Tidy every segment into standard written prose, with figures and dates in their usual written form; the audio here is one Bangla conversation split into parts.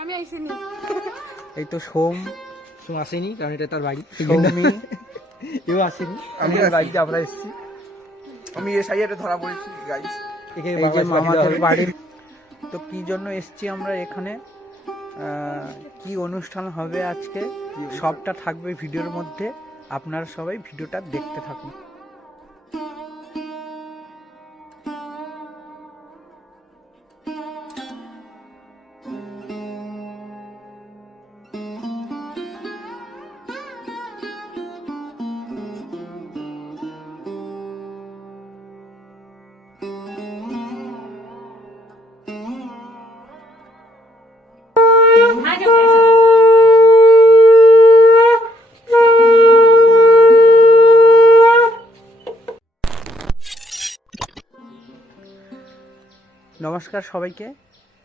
আমি আইসিনি। এই তো সোম আসেনি, কারণ এটা তার বাড়ি। সৌমি এও আসেনি, আমি বাড়িতে আমরা এসেছি। আমি এ সাইডে ধরা পড়েছি গাইস। এই যে মামাদের বাড়ির। তো কি জন্য এসেছি আমরা এখানে, কি অনুষ্ঠান হবে আজকে সবটা থাকবে ভিডিওর মধ্যে, আপনারা সবাই ভিডিওটা দেখতে থাকুন। নমস্কার সবাইকে,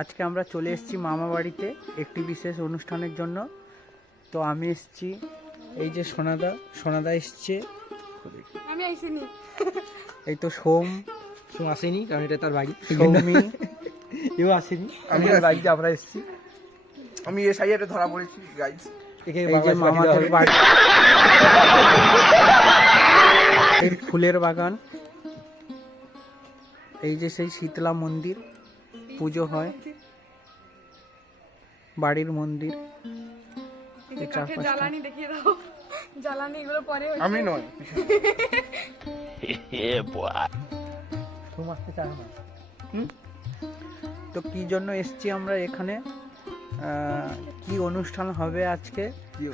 আজকে আমরা চলে এসেছি মামা বাড়িতে একটি বিশেষ অনুষ্ঠানের জন্য। তো আমি এসেছি, এই যে সোনাদা এসছে। আমি আইসিনি। এই তো সোম আসেনি, কারণ এটা তার বাড়ি। সৌমি এও আসেনি, আমি বাড়িতে আমরা এসেছি। আমি এ সাইডে ধরা পড়েছি গাইস। এই যে মামাদের বাড়ি, ফুলের বাগান, এই যে সেই শীতলা মন্দির পুজো হয়, বাড়ির মন্দির। জ্বালানি দেখিয়ে দাও, জ্বালানি এগুলো পরে। আমি নয়, তো কি জন্য এসছি আমরা এখানে, কি অনুষ্ঠান হবে আজকে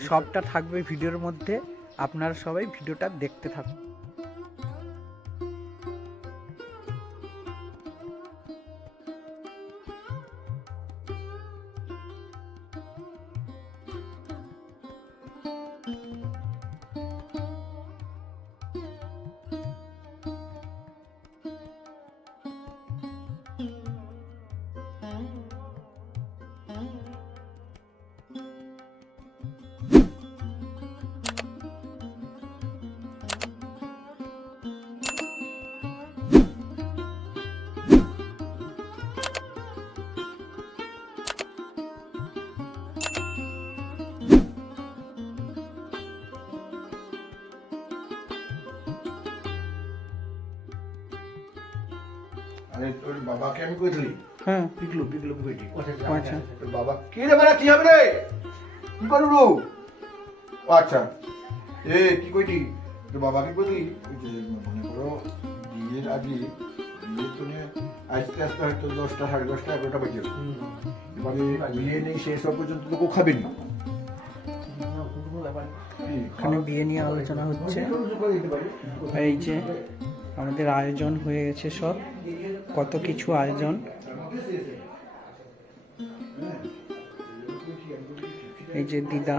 সবটা থাকবে ভিডিওর মধ্যে, আপনারা সবাই ভিডিওটা দেখতে থাকুন। আরে তোর বাবাকে আমি কইলি, হ্যাঁ পিকলু কইটি। আচ্ছা, তোর বাবা কি রে বাবা, কি হবে রে, কি করবো? আচ্ছা এ কি কইটি, তোর বাবাকে কইলি ওই যে মনে করো বিয়ের আগে, বিয়ে তো নিয়ে আস্তে আস্তে হয়তো 10টা 10:30 11টা বাজে, এবারে বিয়ে নেই শেষ হওয়া পর্যন্ত তো কেউ খাবেন না। এখানে বিয়ে নিয়ে আলোচনা হচ্ছে। এই যে আমাদের আয়োজন হয়ে গেছে, সব কত কিছু আয়োজন। এই যে দিদা,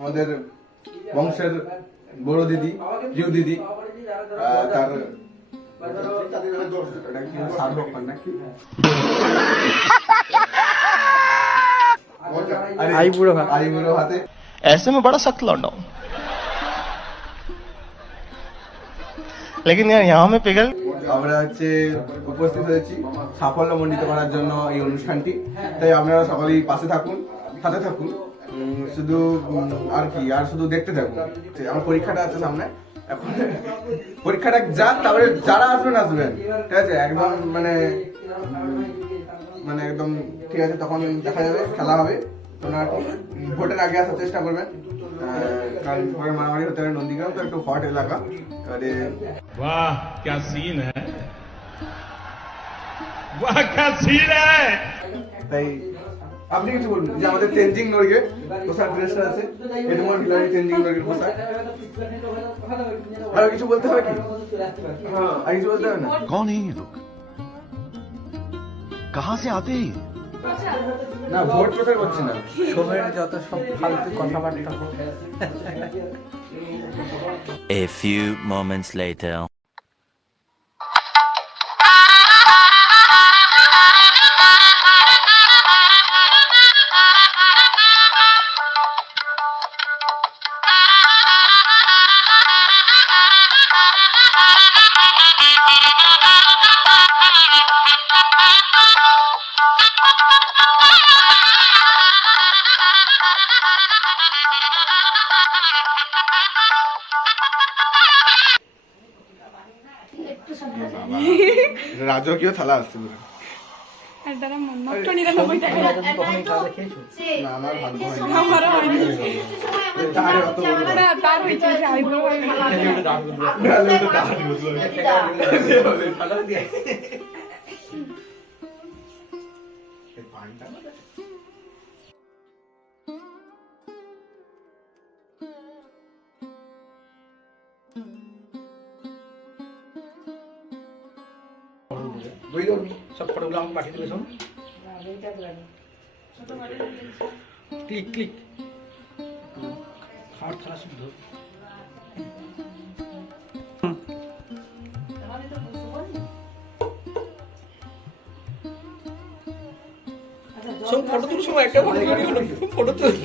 আমাদের বংশের বড় দিদি, প্রিয় দিদি, তার आई बुढ़ो हाथे ऐसे में बड़ा सख्त लौंडा हूं, लेकिन यार यहाँ में पिघल। আমরা হচ্ছে উপস্থিত হয়েছি সাফল্য মণ্ডিত করার জন্য এই অনুষ্ঠানটি, তাই আপনারা সকলেই পাশে থাকুন, সাথে থাকুন, শুধু আর কি, আর শুধু দেখতে থাকুন। আমার পরীক্ষাটা আছে সামনে, এখন পরীক্ষাটা যাক, তারপরে যারা আসবেন ঠিক আছে, একদম মানে একদম ঠিক আছে, তখন দেখা যাবে, খেলা হবে। আপনারা ভোটের আগে আসার চেষ্টা করবেন, কারণ পরে মারামারি হতে পারে। নন্দীগ্রাম তো একটু হট এলাকা, এবারে वाह क्या सीन है, वाह क्या सीन है। তাই আপনি কিছু বলুন যে আমাদের তেনজিং নর্গে পোশাক ড্রেসটা আছে এডমন্ড হিলারি তেনজিং নর্গের পোশাক আর কিছু বলতে হবে কি আর কিছু বলতে হবে না कौन है ये लोग कहां से आते हैं ये? না ভোট প্রচার করছি না সময়ের যত সব ফালতু কথাবার্তা হোক। A few moments later. রাজকীয় থালা আসছে পুরো। আর দাঁড়া মাত্র 99 টাকা। কখনই খাওয়া খেয়েছো? না আমার ভাগ্য হয়নি আমারও হয়নি। তার অত বড় না, তার হয়েছে আইব্রো হয়নি। সব ফটোগুলো আমাকে পাঠিয়ে দেবে শোন। ক্লিক ক্লিক খাওয়ার থালা শুদ্ধ। ফটো তুলো সময় একটা ফটো তুলে নিল ফটো তুলে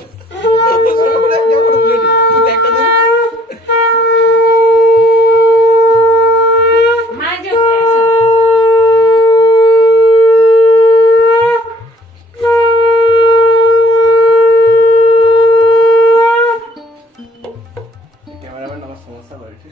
ক্যামেরাম্যান আমার সমস্যা করেছে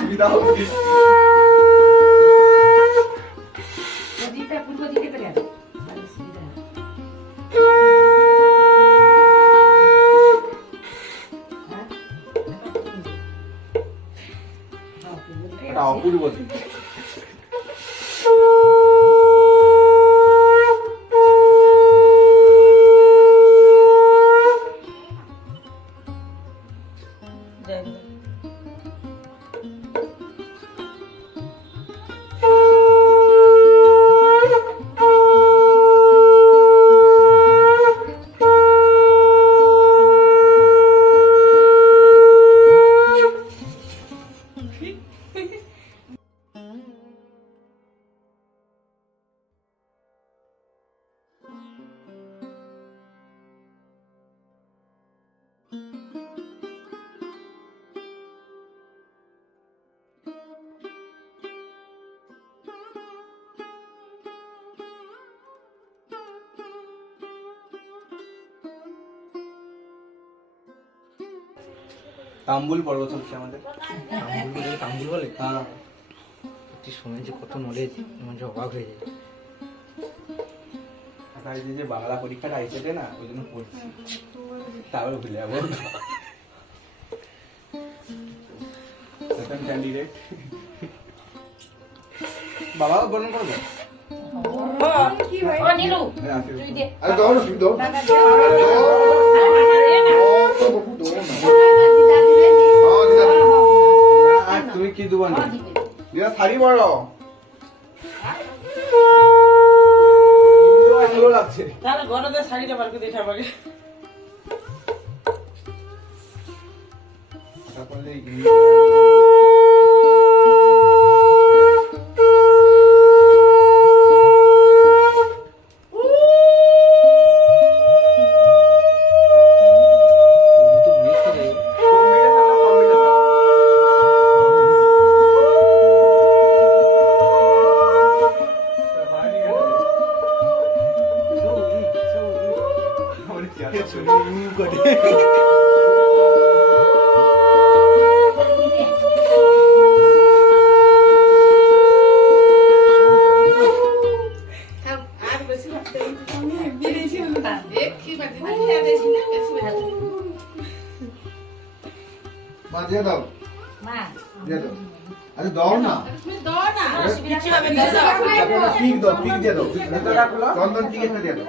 সুবিধা হবে এটা অপূর্ব তাম্বুল পর্ব চলছে আমাদের তাম্বুল বলে হ্যাঁ তুই শুনে যে কত নলেজ মানে অবাক হয়ে যায়। আর এই যে বাংলা পরীক্ষাটা আইসেটে না ওই জন্য পড়ছি তারপরে ভুলে যাবো সেকেন্ড ক্যান্ডিডেট বাবা বর্ণন করবে কি ভাই? আরে দাও না তুমি দাও আর তুমি কি দুবা না দিদা শাড়ি বড় ভালো লাগছে তাহলে ঘরে শাড়িটা বার করে দিতে আমাকে তারপরে মা দিয়ে দাও দিয়ে দাও আরে দাও না কিছু হবে না পিক দাও পিক দিয়ে দাও চন্দন টিকে দিয়ে দাও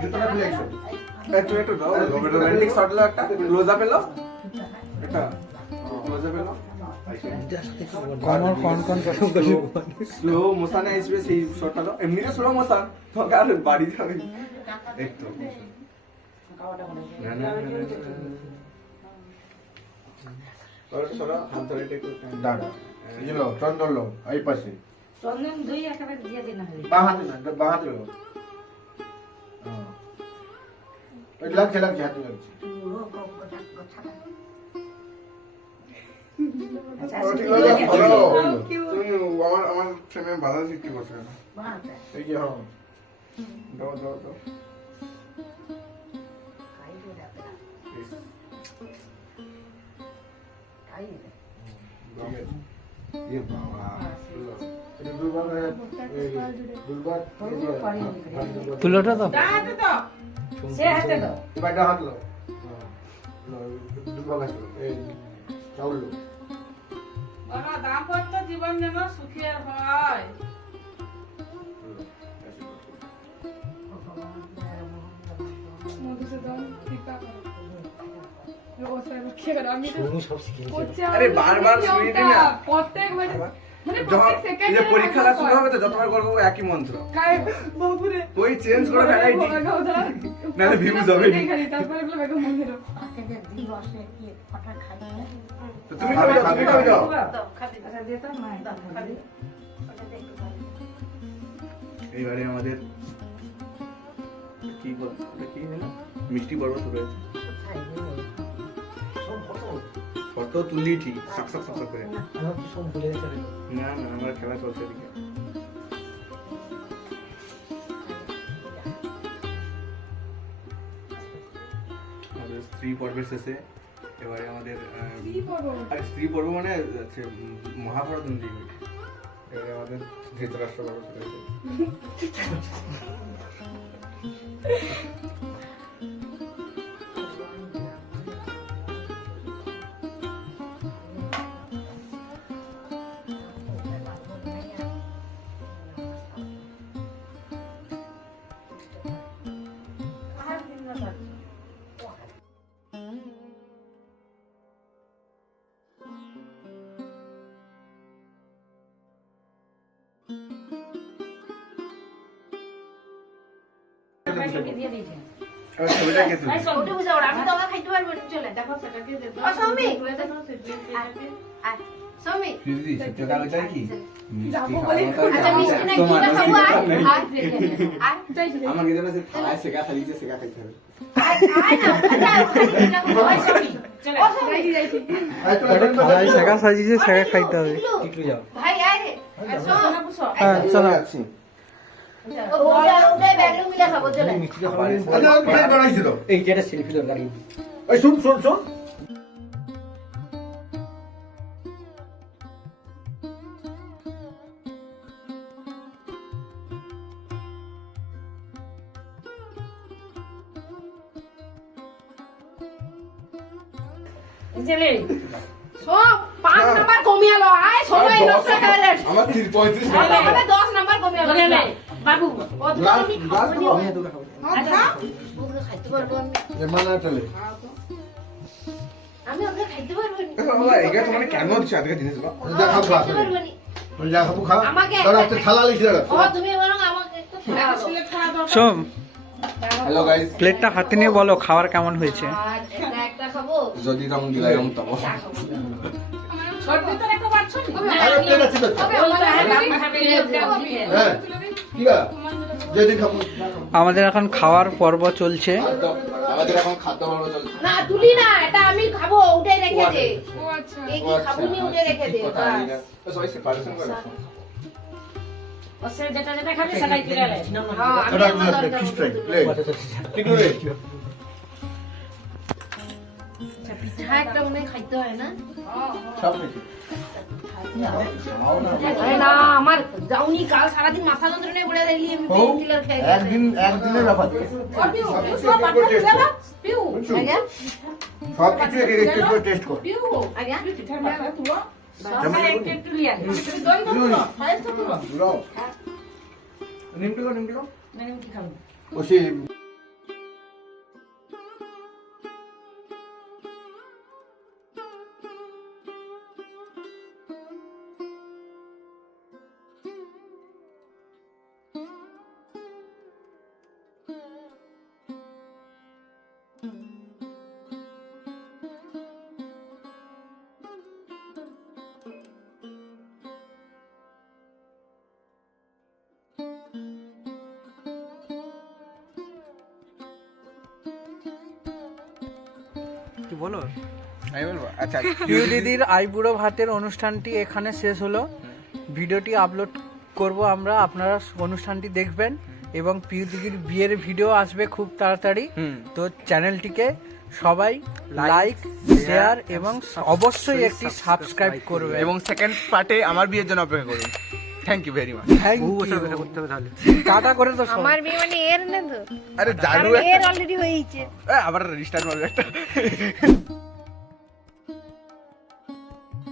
জুতোটা খুলে একশো একটু একটু দাও রোমান্টিক শট লো একটা ক্লোজ আপ এলো একটা ক্লোজ আপ এলো কমর কন কন স্লো মোশনে আসবে সেই শটটা দাও এমনিতে স্লো মোশন তো আর বাড়ি যাবে একটু और थोड़ा हाथ धरे टेको দাঁড়া এই লো চন্দন লো এই পাশে চন্দন দুই একেবারে দিয়ে দিন বাঁ হাতে না বাঁ হাতে লো ওই লাগছে লাগছে হাতে লাগছে তুমি আমার ফ্রেমে বাধা সৃষ্টি করছো না এই যে হ্যাঁ দাও দাও দাও ये बाबा তুলোটা তো সে হাতে দাও এবারটা হাত লো দুর্বা গাছ এই চাউল লো বাবা দাম্পত্য জীবন যেন সুখী হয় মধুসূদন টিকা ও স্যার কি করে আমি তো করছি আরে বারবার শুনিনি না। প্রত্যেক মানে যখন প্রত্যেক সেকেন্ডে এই যে পরীক্ষাটা শুরু হবে তো যতবার করবো একই মন্ত্র কাই বাবুরে ওই চেঞ্জ করে ভ্যারাইটি নাহলে ভিউজ হবে তারপরে বলে বেগম মন্দির তো তুমি কবে যাও তুমি কবে যাও আচ্ছা দে তো মা খাবি এইবারে আমাদের কি কি হলো মিষ্টি পর্ব শুরু হয়েছে ফটো তুলি ঠিক সাক সাক সাক করে না না আমার খেলা চলছে এদিকে আমাদের স্ত্রী পর্বের শেষে এবারে আমাদের আরে স্ত্রী পর্ব মানে হচ্ছে মহাভারত নদী এবারে আমাদের ধৃতরাষ্ট্র পর্ব শুরু হয়েছে দিয়ে দিয়েছে এবার ছবিটা কে তুলবে? ওটা বুঝাও আমি তো খাইতে পারবো না চলে দেখো সেটাকে দে দাও সৌমি তুলে দেখো সৌমি দিদি সত্যি কথা চাই কি যাবো বলে আচ্ছা মিষ্টি না কি না খাবো আর আমাকে যেন সে থালায় শেখা থালিতে শেখা খাইতে হবে আয় না আচ্ছা না ওই সৌমি চলে যাইছি খালাই শেখা সাজিয়েছে শেখা খাইতে হবে ভাই আয় রে সোনা পুষো হ্যাঁ চলো ওটা ব্যাগলে মিলে খাবো চলে আচ্ছা প্লেট বানাইছি তো এই যেটা সেলফি দরকার এই শুন শুন শুন চলে সব 5 নাম্বার কমিয়ালো আয় সবাই নষ্ট করে আমার 35 আমাদের 10 নাম্বার কমিয়ালো বাবু কত আমি খাবো আচ্ছা খাইতে পারবো এ মানা চলে আমি ওকে খাইতে পারবো বাবা এগুলো তোমার কেন হচ্ছে আজকে জিনিসগুলো যা খাবো খা তুই যা খাবো খা ধর একটা থালা লিখে রাখ ও তুমি বরং আমাকে একটু খাওয়াও সোম হ্যালো গাইস প্লেটটা হাতে নিয়ে বলো খাবার কেমন হয়েছে আর একটা খাবো যদি রং দিলাই রং তব ছোট ভিতরে একটা বাচ্চা আরে প্লেট আছে তো হ্যাঁ কি গা যেদিন খাবো আমাদের এখন খাওয়ার পর্ব চলছে আমাদের এখন খাদ্য পর্ব চলছে না তুলি না এটা আমি খাবো উঠে রেখে দে ও আচ্ছা এই কি খাবো নি উঠে রেখে দে সবাই সেপারেশন করে ওসে যেটা যেটা খাবে সেটাই তুলে নে হ্যাঁ আমি এটা আমার দরকার ফিশ ফ্রাই প্লেট একটু রে পিঠা একটা মনে খাইতে হয় না সব কিছু আরে না আমার যাওনি কাল সারাদিন মাথা যন্ত্রণায় পড়ে গেলি আমি পেইন কিলার খেয়ে একদিনের ব্যাপার সব কিছু একটু করে টেস্ট কর আগে একটু লিয়া নিমকি দাও মানে আমি কি খাবো ওসি কি বলো? আমি বলবো আচ্ছা প্রিয় দিদির আইবুড়ো ভাতের অনুষ্ঠানটি এখানে শেষ হলো। ভিডিওটি আপলোড করব আমরা, আপনারা অনুষ্ঠানটি দেখবেন এবং প্রিয় দিদির বিয়ের ভিডিও আসবে খুব তাড়াতাড়ি। তো চ্যানেলটিকে সবাই লাইক শেয়ার এবং অবশ্যই একটি সাবস্ক্রাইব করবে এবং সেকেন্ড পার্টে আমার বিয়ের জন্য অপেক্ষা করুন। Thank you very much. Thank you. টাটা করে তো সব। আমার বিয়ে মানে এর না তো, আরে জাদু এর অলরেডি হয়েছে। আবার রিস্টার্ট মারবে একটা